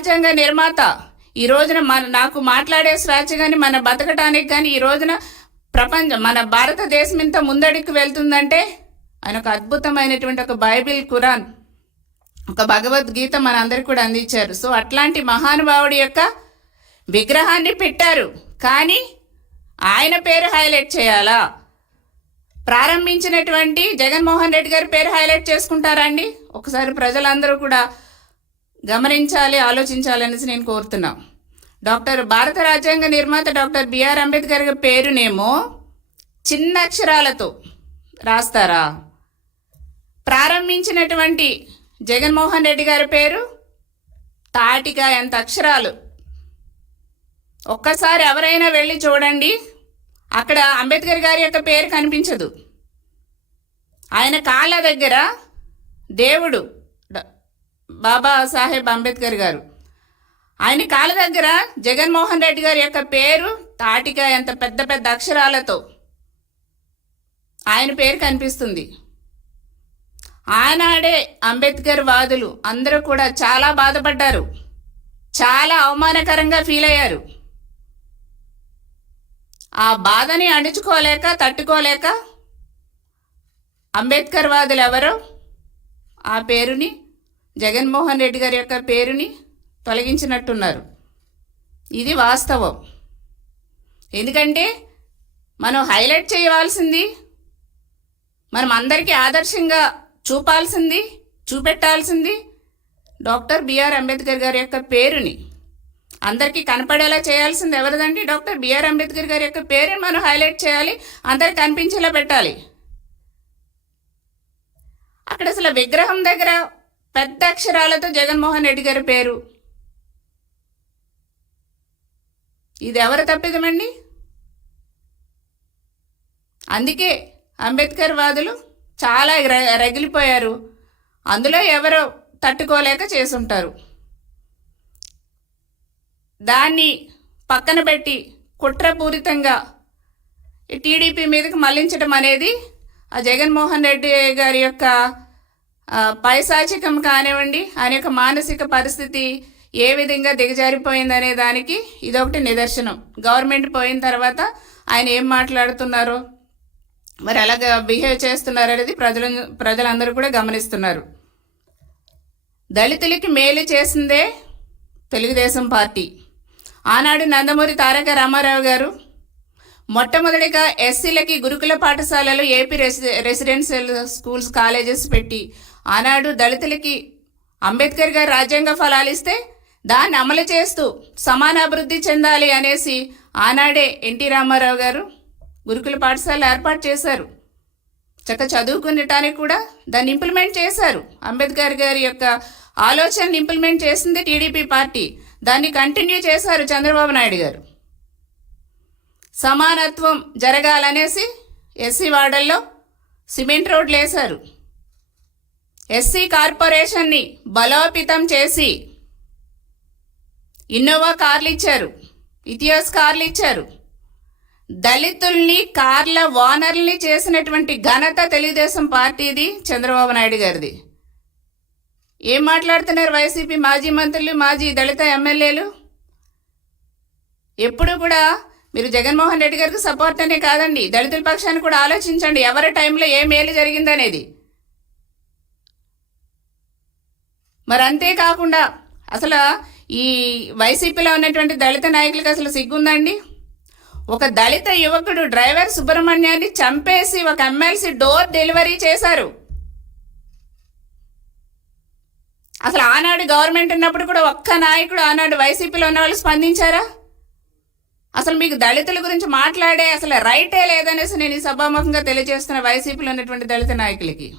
రాజ్యాంగ నిర్మాత ఈ రోజున నాకు మాట్లాడే స్వేచ్ఛ కానీ మన బతకటానికి కానీ ఈ రోజున మన భారతదేశం ఇంత ముందడికి వెళ్తుందంటే ఆయన ఒక అద్భుతమైనటువంటి ఒక బైబిల్, ఖురాన్, ఒక భగవద్గీత మన అందరికి కూడా అందించారు. సో అట్లాంటి మహానుభావుడి యొక్క విగ్రహాన్ని పెట్టారు, కానీ ఆయన పేరు హైలైట్ చేయాలా? ప్రారంభించినటువంటి జగన్మోహన్ రెడ్డి గారి పేరు హైలైట్ చేసుకుంటారా అండి? ఒకసారి ప్రజలందరూ కూడా గమనించాలి, ఆలోచించాలనేసి నేను కోరుతున్నా. భారత రాజ్యాంగ నిర్మాత డాక్టర్ బిఆర్ అంబేద్కర్ గారి పేరునేమో చిన్న అక్షరాలతో రాస్తారా? ప్రారంభించినటువంటి జగన్మోహన్ రెడ్డి గారి పేరు తాటిగా ఎంత అక్షరాలు. ఒక్కసారి ఎవరైనా వెళ్ళి చూడండి, అక్కడ అంబేద్కర్ గారి యొక్క పేరు కనిపించదు. ఆయన కాళ్ళ దగ్గర దేవుడు బాబా సాహెబ్ అంబేద్కర్ గారు, ఆయన కాళ్ళ దగ్గర జగన్మోహన్ రెడ్డి గారి యొక్క పేరు తాటిగా ఎంత పెద్ద పెద్ద అక్షరాలతో ఆయన పేరు కనిపిస్తుంది. ఆనాడే అంబేద్కర్ వాదులు అందరూ కూడా చాలా బాధపడ్డారు, చాలా అవమానకరంగా ఫీల్ అయ్యారు. ఆ బాధని అణుచుకోలేక, తట్టుకోలేక అంబేద్కర్ వాదులు ఎవరో ఆ పేరుని, జగన్మోహన్ రెడ్డి గారి యొక్క పేరుని తొలగించినట్టున్నారు. ఇది వాస్తవం. ఎందుకంటే మనం హైలైట్ చేయవలసింది, మనం అందరికీ ఆదర్శంగా చూపెట్టాల్సింది డాక్టర్ బిఆర్ అంబేద్కర్ గారి యొక్క పేరుని అందరికీ కనపడేలా చేయాల్సింది ఎవరిదండి? డాక్టర్ బిఆర్ అంబేద్కర్ గారి యొక్క పేరుని మనం హైలైట్ చేయాలి, అందరికి కనిపించేలా పెట్టాలి. అక్కడ అసలు విగ్రహం దగ్గర పెద్ద అక్షరాలతో జగన్మోహన్ రెడ్డి గారి పేరు, ఇది ఎవరు తప్పిదమండి? అందుకే అంబేద్కర్ వాదులు చాలా రగిలిపోయారు. అందులో ఎవరో తట్టుకోలేక చేసుంటారు. దాన్ని పక్కన పెట్టి కుట్రపూరితంగా టీడీపీ మీదకి మళ్లించడం అనేది ఆ జగన్మోహన్ రెడ్డి గారి యొక్క పైశాచికం కానివ్వండి, ఆయన యొక్క మానసిక పరిస్థితి ఏ విధంగా దిగజారిపోయిందనే దానికి ఇదొకటి నిదర్శనం. గవర్నమెంట్ పోయిన తర్వాత ఆయన ఏం మాట్లాడుతున్నారో, మరి ఎలాగ బిహేవ్ చేస్తున్నారు అనేది ప్రజలందరూ కూడా గమనిస్తున్నారు. దళితులకి మేలు చేసిందే తెలుగుదేశం పార్టీ. ఆనాడు నందమూరి తారక రామారావు గారు మొట్టమొదటిగా ఎస్సీలకి గురుకుల పాఠశాలలు, ఏపీ రెసిడెన్షియల్ స్కూల్స్, కాలేజెస్ పెట్టి ఆనాడు దళితులకి అంబేద్కర్ గారు రాజ్యాంగ ఫలాలు ఇస్తే దాన్ని అమలు చేస్తూ సమానాభివృద్ధి చెందాలి అనేసి ఆనాడే ఎన్టీ రామారావు గారు గురుకుల పాఠశాల ఏర్పాటు చేశారు. చదువుకునటానికి కూడా దాన్ని ఇంప్లిమెంట్ చేశారు. అంబేద్కర్ గారి యొక్క ఆలోచనని ఇంప్లిమెంట్ చేసింది టీడీపీ పార్టీ. దాన్ని కంటిన్యూ చేశారు చంద్రబాబు నాయుడు గారు. సమానత్వం జరగాలనేసి ఎస్సీ వార్డుల్లో సిమెంట్ రోడ్లు వేశారు. ఎస్సీ కార్పొరేషన్ని బలోపేతం చేసి ఇన్నోవా కార్లు ఇచ్చారు, ఇథియోస్ కార్లు ఇచ్చారు. దళితుల్ని కార్ల ఓనర్ని చేసినటువంటి ఘనత తెలుగుదేశం పార్టీది, చంద్రబాబు నాయుడు గారిది. ఏం మాట్లాడుతున్నారు వైసీపీ మాజీ మంత్రులు, మాజీ దళిత ఎమ్మెల్యేలు? ఎప్పుడు కూడా మీరు జగన్మోహన్ రెడ్డి గారికి సపోర్ట్ అనే కాదండి, దళితుల పక్షాన్ని కూడా ఆలోచించండి, ఎవరి టైంలో ఏ మేలు జరిగిందనేది. మరి అంతేకాకుండా అసలు ఈ వైసీపీలో ఉన్నటువంటి దళిత నాయకులకు అసలు సిగ్గుందండి? ఒక దళిత యువకుడు డ్రైవర్ సుబ్రహ్మణ్యాన్ని చంపేసి ఒక ఎమ్మెల్సీ డోర్ డెలివరీ చేశారు. అసలు ఆనాడు గవర్నమెంట్ ఉన్నప్పుడు కూడా ఒక్క నాయకుడు ఆనాడు వైసీపీలో ఉన్న వాళ్ళు స్పందించారా? అసలు మీకు దళితుల గురించి మాట్లాడే అసలు రైటే లేదనేసి నేను ఈ సభాముఖంగా తెలియజేస్తున్న వైసీపీలో ఉన్నటువంటి దళిత నాయకులకి.